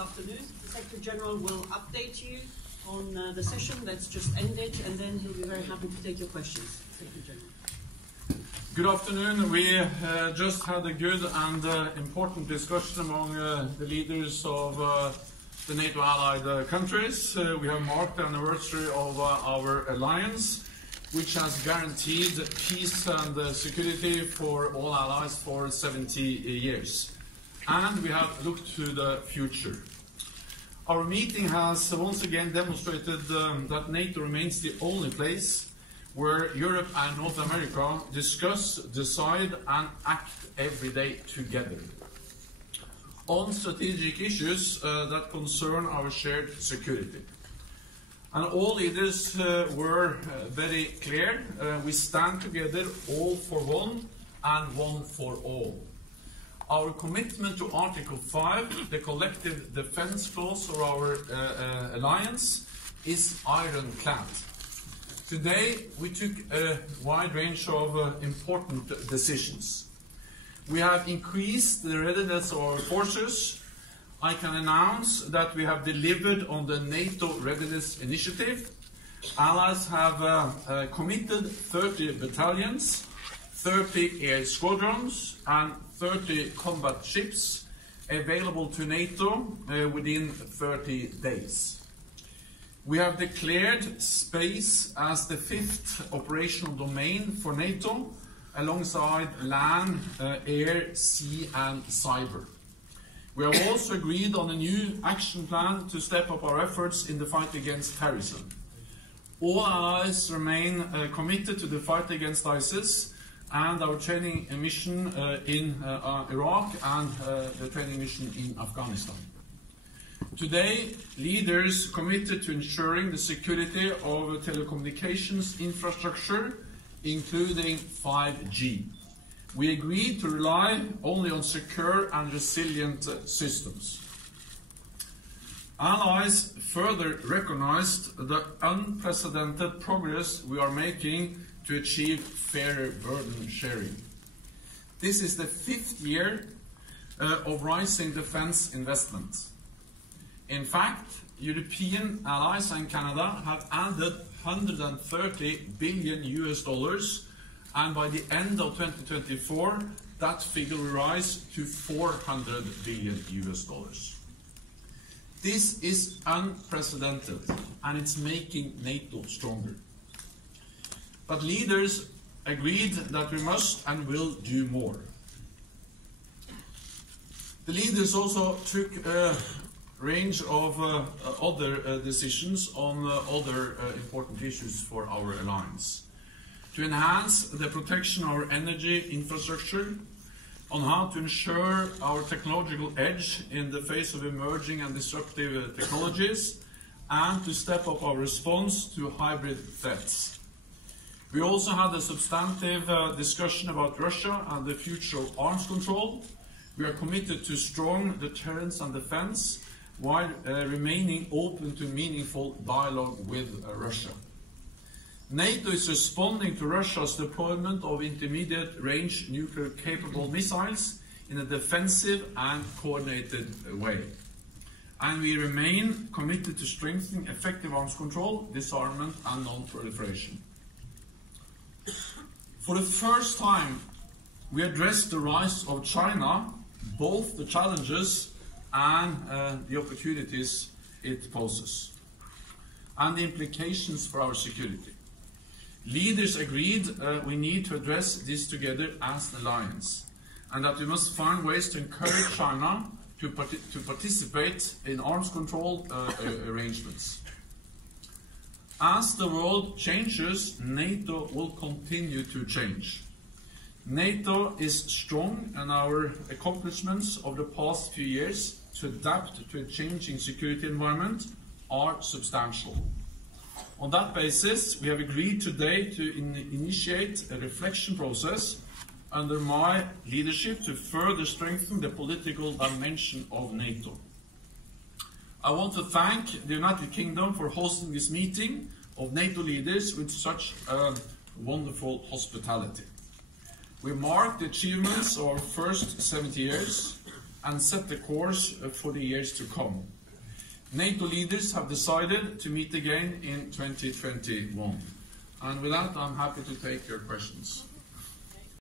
afternoon. The Secretary General will update you on the session that's just ended, and then he'll be very happy to take your questions. Secretary General. Good afternoon. We just had a good and important discussion among the leaders of the NATO allied countries. We have marked the anniversary of our alliance, which has guaranteed peace and security for all allies for 70 years. And we have looked to the future. Our meeting has once again demonstrated that NATO remains the only place where Europe and North America discuss, decide and act every day together on strategic issues that concern our shared security. And all leaders were very clear. We stand together, all for one and one for all. Our commitment to Article 5, the collective defense clause of our alliance, is ironclad. Today, we took a wide range of important decisions. We have increased the readiness of our forces. I can announce that we have delivered on the NATO Readiness Initiative. Allies have committed 30 battalions, 30 air squadrons and 30 combat ships available to NATO within 30 days. We have declared space as the 5th operational domain for NATO, alongside land, air, sea and cyber. We have also agreed on a new action plan to step up our efforts in the fight against terrorism. All allies remain committed to the fight against ISIS and our training mission in Iraq and the training mission in Afghanistan. Today, leaders committed to ensuring the security of telecommunications infrastructure, including 5G. We agreed to rely only on secure and resilient systems. Allies further recognized the unprecedented progress we are making to achieve fairer burden sharing. This is the 5th year of rising defense investments. In fact, European allies and Canada have added $130 billion US, and by the end of 2024, that figure will rise to $400 billion US. This is unprecedented, and it's making NATO stronger. But leaders agreed that we must and will do more. The leaders also took a range of other decisions on other important issues for our alliance. To enhance the protection of our energy infrastructure, on how to ensure our technological edge in the face of emerging and disruptive technologies, and to step up our response to hybrid threats. We also had a substantive discussion about Russia and the future of arms control. We are committed to strong deterrence and defense, while remaining open to meaningful dialogue with Russia. NATO is responding to Russia's deployment of intermediate-range nuclear-capable missiles in a defensive and coordinated way. And we remain committed to strengthening effective arms control, disarmament and non-proliferation. For the first time, we addressed the rise of China, both the challenges and the opportunities it poses, and the implications for our security. Leaders agreed we need to address this together as an alliance, and that we must find ways to encourage China to participate in arms control arrangements. As the world changes, NATO will continue to change. NATO is strong, and our accomplishments of the past few years to adapt to a changing security environment are substantial. On that basis, we have agreed today to initiate a reflection process under my leadership to further strengthen the political dimension of NATO. I want to thank the United Kingdom for hosting this meeting of NATO leaders with such wonderful hospitality. We mark the achievements of our first 70 years. and set the course for the years to come. NATO leaders have decided to meet again in 2021. And with that, I'm happy to take your questions.